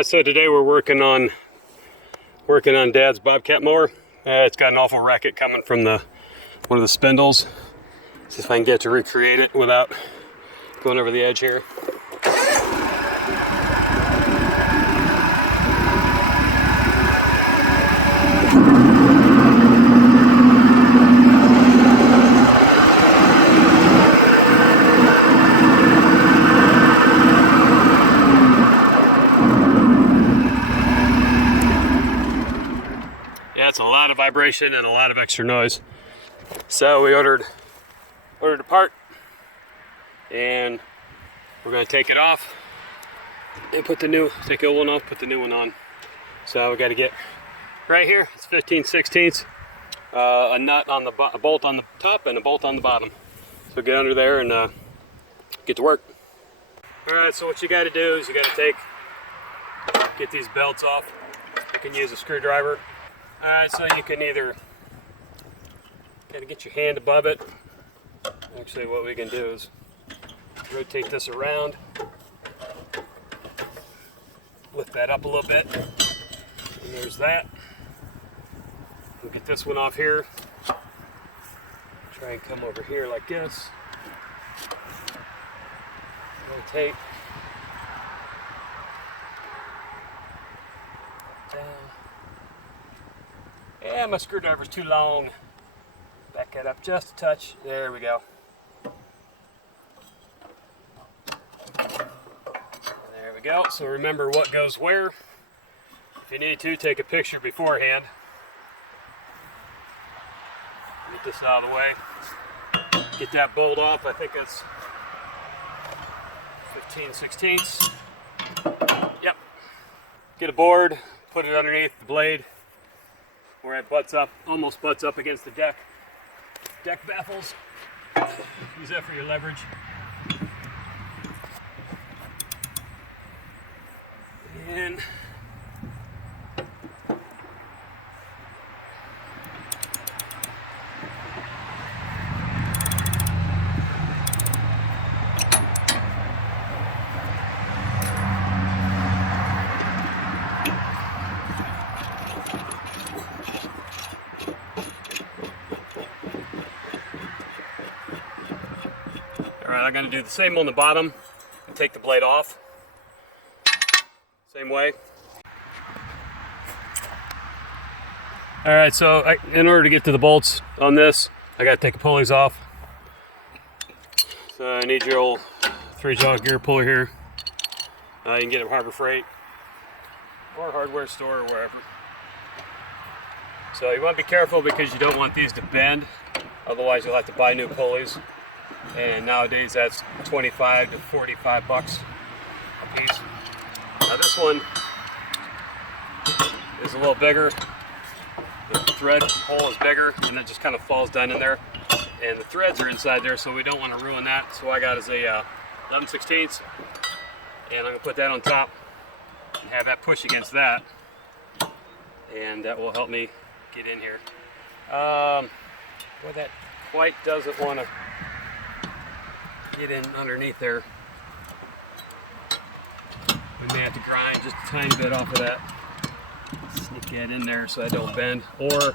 Alright, so today we're working on Dad's Bobcat mower. It's got an awful racket coming from one of the spindles. See if I can get to recreate it without going over the edge here. It's a lot of vibration and a lot of extra noise. So we ordered a part, and we're going to take it off and take the old one off, put the new one on. So we got to get right here. It's 15/16, a nut on a bolt on the top and a bolt on the bottom. So get under there and get to work. All right. So what you got to do is you got to get these belts off. You can use a screwdriver. Alright, so you can either kind of get your hand above it. Actually, what we can do is rotate this around, lift that up a little bit, and there's that. We'll get this one off here. Try and come over here like this. Rotate. Down. Yeah, my screwdriver's too long. Back that up just a touch. There we go. There we go. So remember what goes where. If you need to, take a picture beforehand. Get this out of the way. Get that bolt off. I think it's 15/16. Yep. Get a board, put it underneath the blade where it almost butts up against the deck baffles. Use that for your leverage. And Alright, I'm going to do the same on the bottom and take the blade off. Same way. Alright, so in order to get to the bolts on this, I got to take the pulleys off. So I need your old 3-jaw gear puller here. You can get it at Harbor Freight or a hardware store or wherever. So you want to be careful because you don't want these to bend. Otherwise you'll have to buy new pulleys. And nowadays that's 25 to 45 bucks a piece. Now this one is a little bigger. The thread hole is bigger and it just kind of falls down in there. And the threads are inside there, so we don't want to ruin that. So what I got is a 11/16, and I'm going to put that on top and have that push against that. And that will help me get in here. Well, that quite doesn't want to get in underneath there. We may have to grind just a tiny bit off of that. Sneak that in there so I don't bend. Or,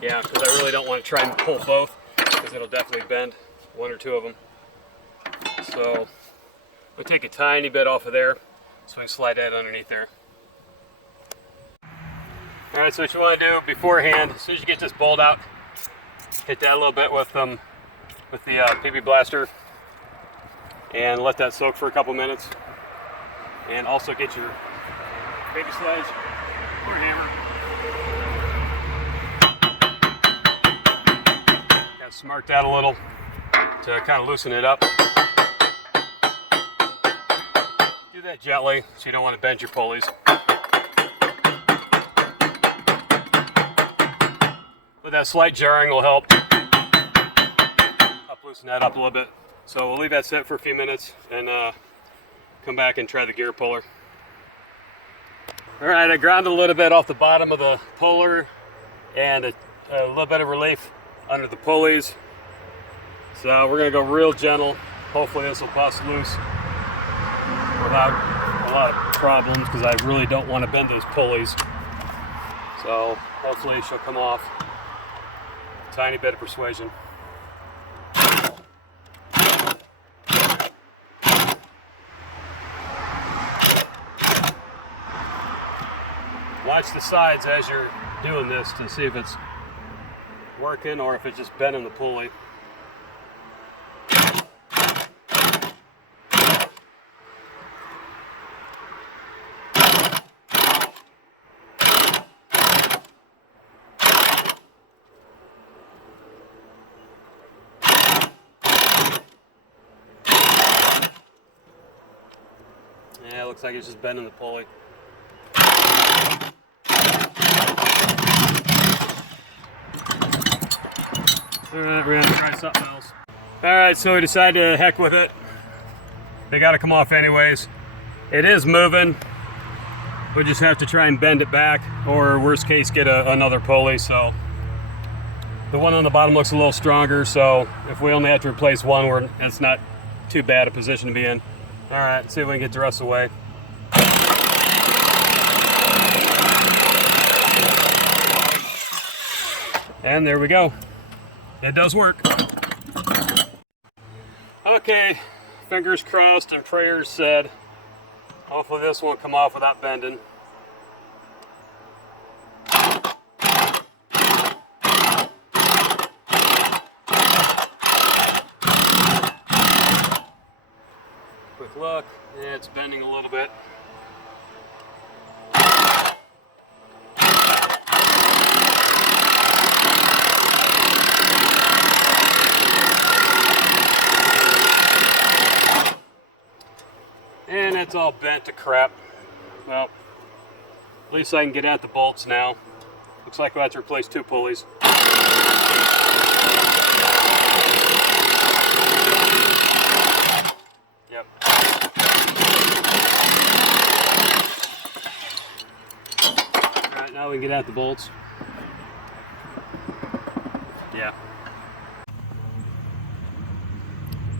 yeah, because I really don't want to try and pull both because it'll definitely bend one or two of them. So we'll take a tiny bit off of there so we can slide that underneath there. Alright, so what you want to do beforehand, as soon as you get this bolt out, hit that a little bit with the PB blaster. And let that soak for a couple minutes. And also get your baby sledge or hammer. Kind of smart that a little to kind of loosen it up. Do that gently so you don't want to bend your pulleys. But that slight jarring will help loosen that up a little bit. So we'll leave that set for a few minutes and come back and try the gear puller. Alright, I ground a little bit off the bottom of the puller and a little bit of relief under the pulleys. So we're going to go real gentle. Hopefully this will bust loose without lot of problems because I really don't want to bend those pulleys. So hopefully she'll come off. Tiny bit of persuasion. Watch the sides as you're doing this to see if it's working or if it's just bending the pulley. Yeah, it looks like it's just bending the pulley. Alright, we're gonna try something else. Alright, so we decided to heck with it. They gotta come off anyways. It is moving. We just have to try and bend it back, or worst case, get another pulley. So the one on the bottom looks a little stronger, so if we only have to replace one, it's not too bad a position to be in. Alright, see if we can get the rest away. And there we go. It does work. Okay, fingers crossed and prayers said. Hopefully this won't come off without bending. Quick look, yeah, it's bending a little bit. And it's all bent to crap. Well, at least I can get at the bolts now. Looks like we'll have to replace 2 pulleys. Yep. Alright, now we can get at the bolts. Yeah.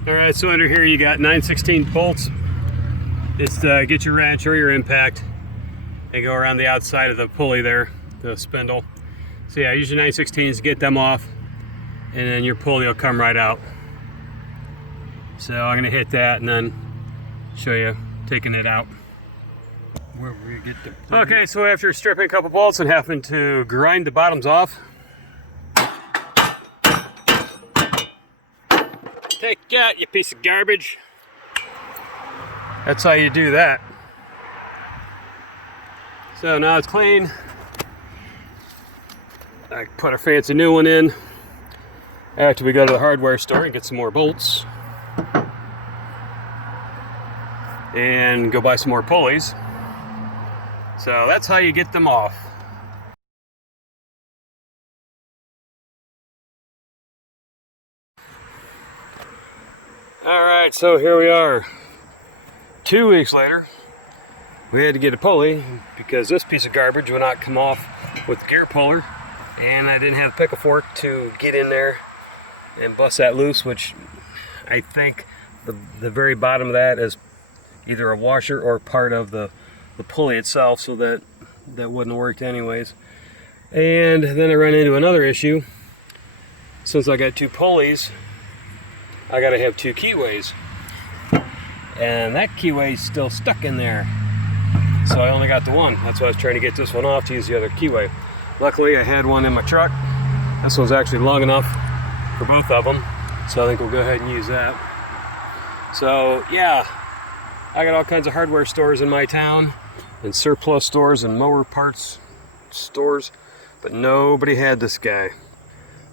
Alright, so under here you got 9/16 bolts. Just get your wrench or your impact and go around the outside of the pulley there, the spindle. So yeah, use your 9/16s to get them off, and then your pulley will come right out. So I'm going to hit that and then show you taking it out. Where we get the okay, so after stripping a couple bolts and having to grind the bottoms off, take that, you piece of garbage. That's how you do that. So now it's clean. I put a fancy new one in after we go to the hardware store and get some more bolts and go buy some more pulleys. So that's how you get them off. All right, so here we are. 2 weeks later, we had to get a pulley because this piece of garbage would not come off with the gear puller, and I didn't have a pickle fork to get in there and bust that loose, which I think the very bottom of that is either a washer or part of the pulley itself, so that wouldn't have worked anyways. And then I ran into another issue. Since I got 2 pulleys, I gotta have 2 keyways. And that keyway's still stuck in there. So I only got the one. That's why I was trying to get this one off to use the other keyway. Luckily I had one in my truck. This one's actually long enough for both of them. So I think we'll go ahead and use that. So yeah, I got all kinds of hardware stores in my town, and surplus stores and mower parts stores, but nobody had this guy.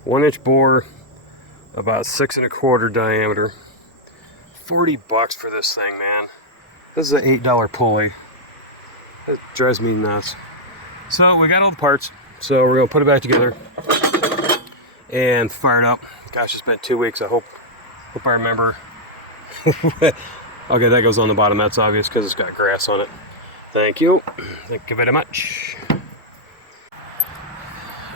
1-inch bore, about 6 1/4 diameter. $40 for this thing, man. This is an $8 pulley. It drives me nuts. So we got all the parts, so we're gonna put it back together and fire it up. Gosh, it's been 2 weeks. I hope I remember. Okay, that goes on the bottom. That's obvious because it's got grass on it. Thank you. Thank you very much.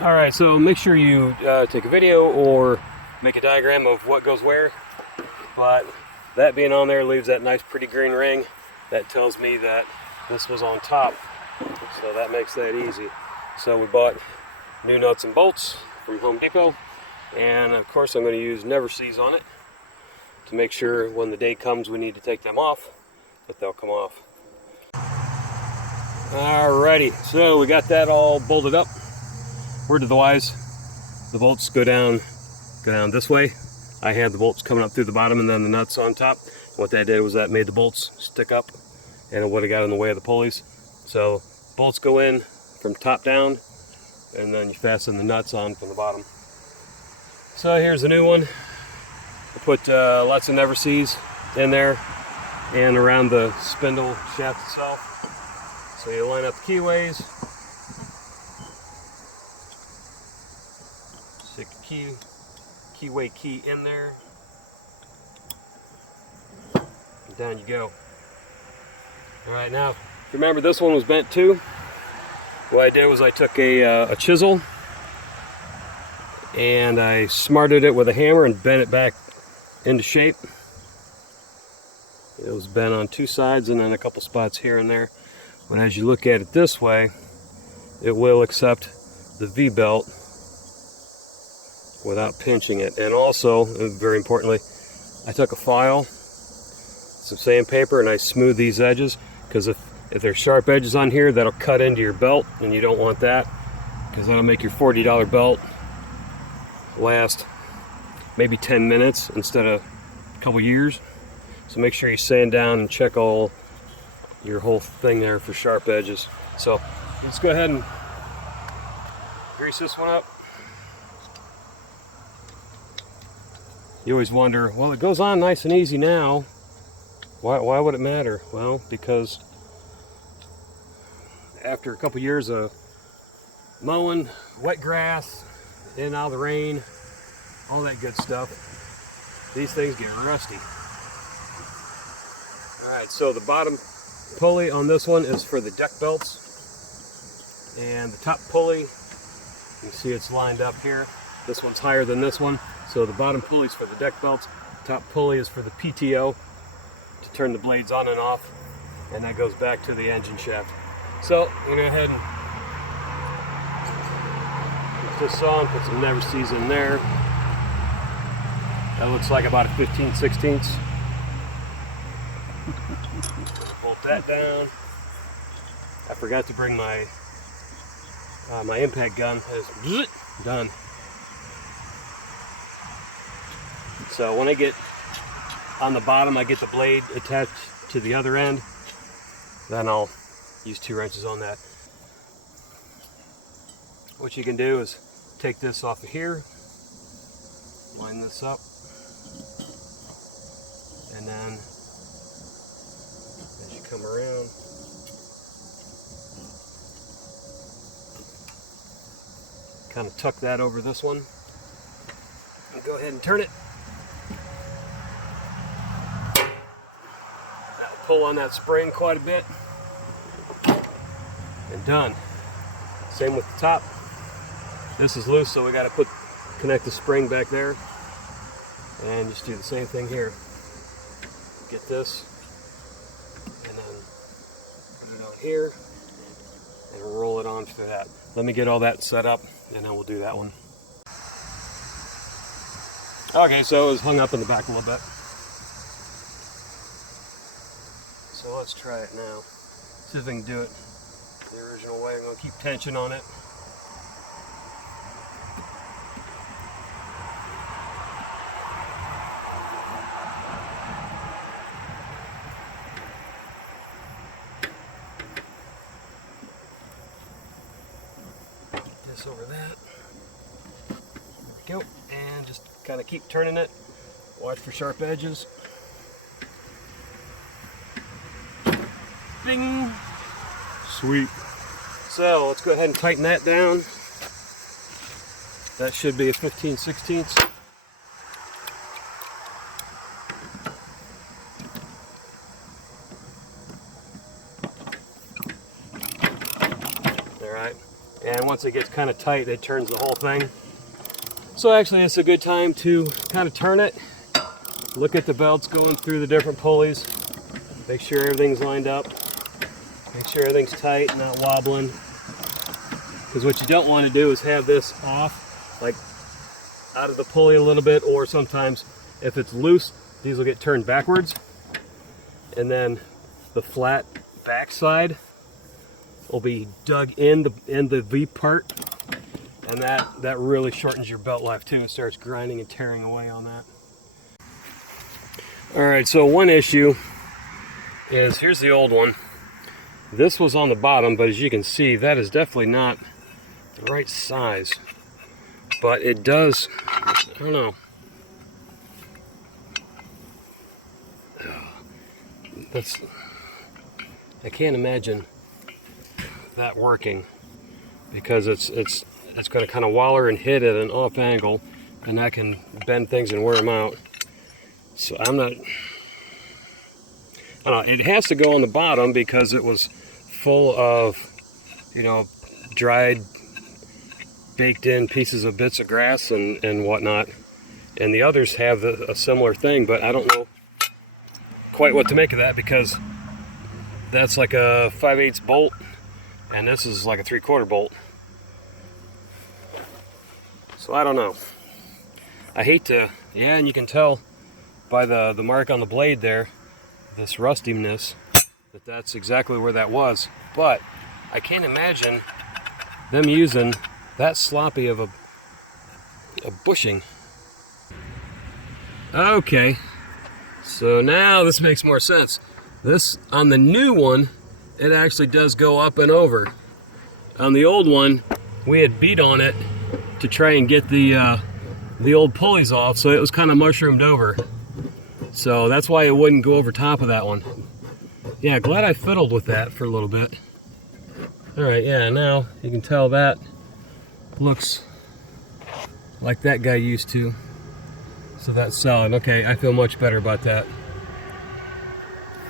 All right, so make sure you take a video or make a diagram of what goes where. But that being on there leaves that nice pretty green ring that tells me that this was on top. So that makes that easy. So we bought new nuts and bolts from Home Depot, and of course I'm going to use Never Sees on it to make sure when the day comes we need to take them off, that they'll come off. Alrighty, so we got that all bolted up. Word to the wise, the bolts go down this way. I had the bolts coming up through the bottom and then the nuts on top. What that did was that made the bolts stick up, and it would have got in the way of the pulleys. So bolts go in from top down, and then you fasten the nuts on from the bottom. So here's a new one. I put lots of Never Sees in there and around the spindle shaft itself. So you line up the keyways, stick the keyway key in there, and down you go. Alright, now remember this one was bent too. What I did was I took a chisel and I smarted it with a hammer and bent it back into shape. It was bent on two sides and then a couple spots here and there. But as you look at it this way, it will accept the V-belt without pinching it. And also, very importantly, I took a file, some sandpaper, and I smoothed these edges, because if there's sharp edges on here, that'll cut into your belt, and you don't want that, because that'll make your $40 belt last maybe 10 minutes instead of a couple years. So make sure you sand down and check your whole thing there for sharp edges. So let's go ahead and grease this one up. You always wonder, well, it goes on nice and easy now. Why would it matter? Well, because after a couple years of mowing, wet grass, in and out of the rain, all that good stuff, these things get rusty. Alright, so the bottom pulley on this one is for the deck belts, and the top pulley, you can see it's lined up here. This one's higher than this one, so the bottom pulley is for the deck belts, top pulley is for the PTO to turn the blades on and off, and that goes back to the engine shaft. So I'm going to go ahead and put this on, put some Never Sees in there. That looks like about a 15/16. Bolt that down. I forgot to bring my my impact gun. It's done. So when I get on the bottom, I get the blade attached to the other end. Then I'll use 2 wrenches on that. What you can do is take this off of here, line this up, and then as you come around, kind of tuck that over this one, and go ahead and turn it. That'll pull on that spring quite a bit, and done. Same with the top. This is loose, so we got to connect the spring back there, and just do the same thing here. Get this, and then put it on here, and roll it on for that. Let me get all that set up, and then we'll do that one. Okay, so it was hung up in the back a little bit. So let's try it now. See if we can do it the original way. I'm going to keep tension on it. This over that. There we go. And just kind of keep turning it. Watch for sharp edges. Bing! Sweet. So let's go ahead and tighten that down. That should be a 15/16. Alright. And once it gets kind of tight, it turns the whole thing. So actually it's a good time to kind of turn it. Look at the belts going through the different pulleys. Make sure everything's lined up. Make sure everything's tight, not wobbling. Because what you don't want to do is have this off, like out of the pulley a little bit, or sometimes if it's loose, these will get turned backwards. And then the flat backside will be dug in the V part. And that really shortens your belt life too. It starts grinding and tearing away on that. All right, so one issue is, here's the old one. This was on the bottom, but as you can see, that is definitely not the right size. But it does, I don't know. I can't imagine that working, because it's going to kind of waller and hit at an off angle, and that can bend things and wear them out. So I don't know, it has to go on the bottom because it was full of, dried, baked in pieces of bits of grass and whatnot. And the others have a similar thing, but I don't know quite what to make of that, because that's like a 5/8 bolt and this is like a 3/4 bolt. So I don't know. I hate to, yeah, and you can tell by the mark on the blade there, this rustiness, that's exactly where that was. But I can't imagine them using that sloppy of a bushing. Okay, so now this makes more sense. This, on the new one, it actually does go up and over. On the old one, we had beat on it to try and get the old pulleys off, so it was kind of mushroomed over. So that's why it wouldn't go over top of that one. Yeah, glad I fiddled with that for a little bit. All right, yeah, now you can tell that looks like that guy used to. So that's solid. Okay, I feel much better about that.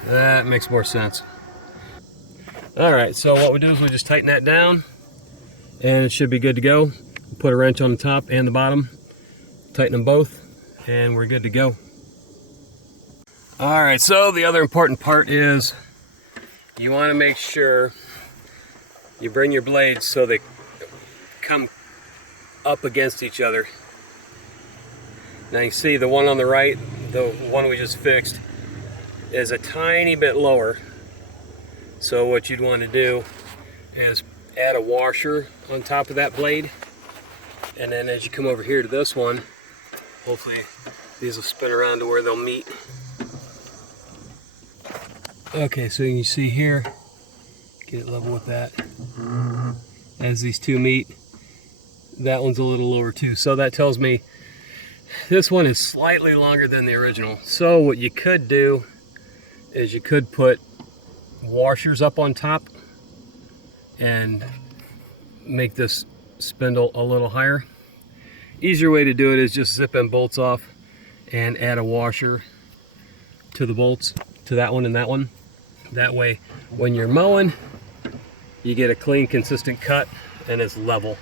That makes more sense. All right, so what we do is we just tighten that down and it should be good to go. Put a wrench on the top and the bottom, tighten them both, and we're good to go. All right, so the other important part is you want to make sure you bring your blades so they come up against each other. Now you see the one on the right, the one we just fixed, is a tiny bit lower. So what you'd want to do is add a washer on top of that blade, and then as you come over here to this one, hopefully these will spin around to where they'll meet. Okay, so you can see here, get it level with that. As these two meet, that one's a little lower too. So that tells me this one is slightly longer than the original. So what you could do is you could put washers up on top and make this spindle a little higher. Easier way to do it is just zip them bolts off and add a washer to the bolts, to that one and that one. That way, when you're mowing, you get a clean, consistent cut and it's level.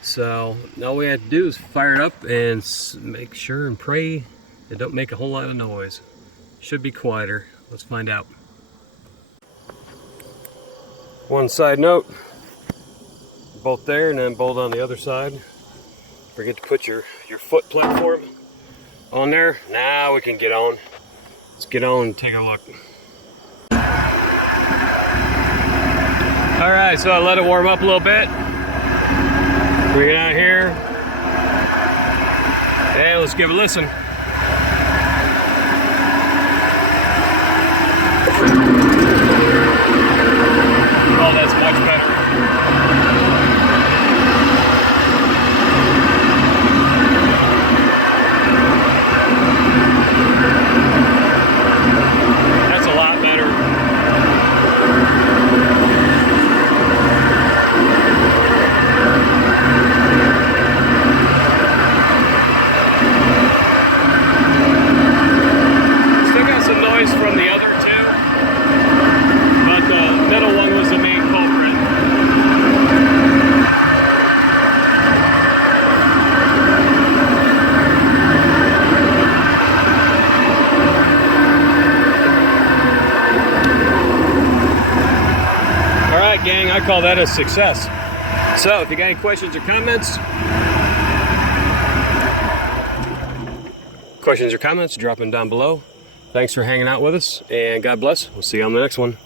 So all we have to do is fire it up and make sure and pray it don't make a whole lot of noise. Should be quieter. Let's find out. One side note, bolt there and then bolt on the other side. Forget to put your foot platform on there. Now we can get on. Let's get on and take a look. All right, so I let it warm up a little bit. We get out here and let's give it a listen. Oh, that's much better. That's a lot better. Still got some noise from the other two, but the middle one was the main culprit. I call that a success. So if you got any questions or comments, drop them down below. Thanks for hanging out with us, and God bless. We'll see you on the next one.